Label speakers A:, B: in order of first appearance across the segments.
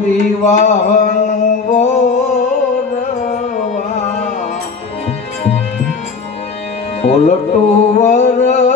A: વિવાહનું વોરવા વરસીનું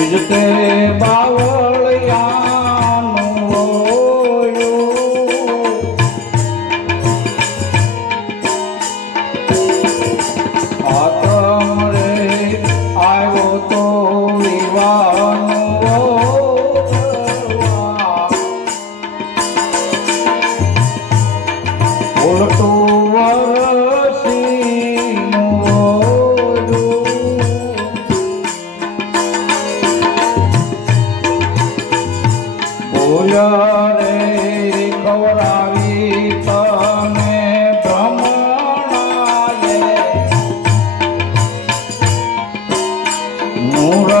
A: બીજ તે બાવળિયાનું মোরা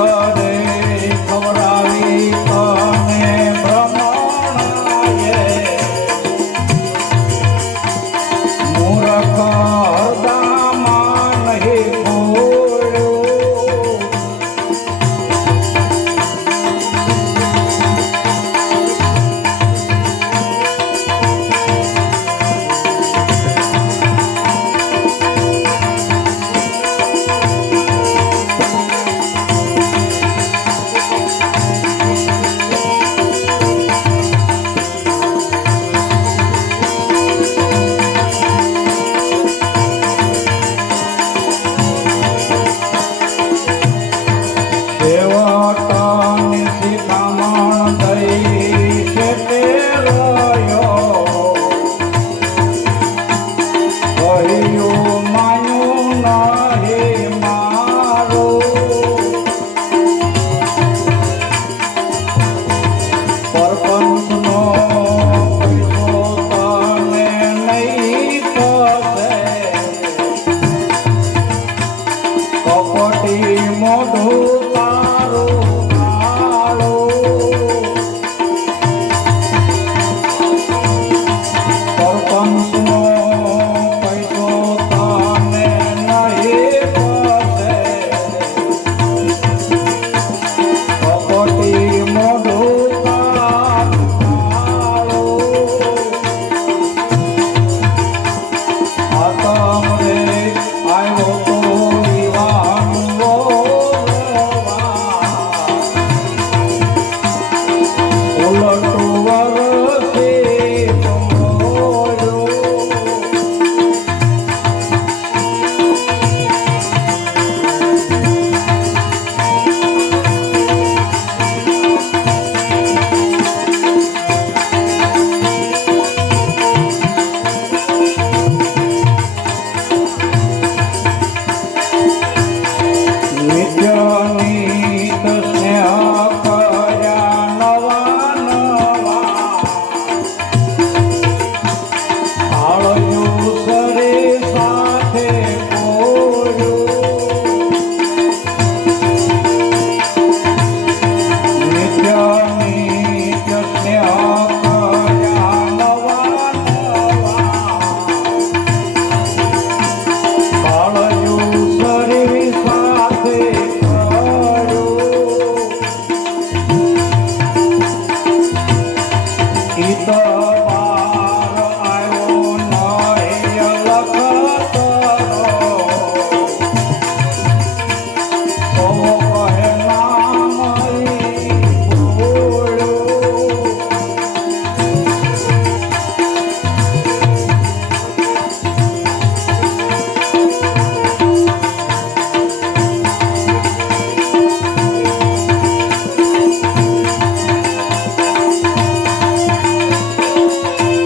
A: Hare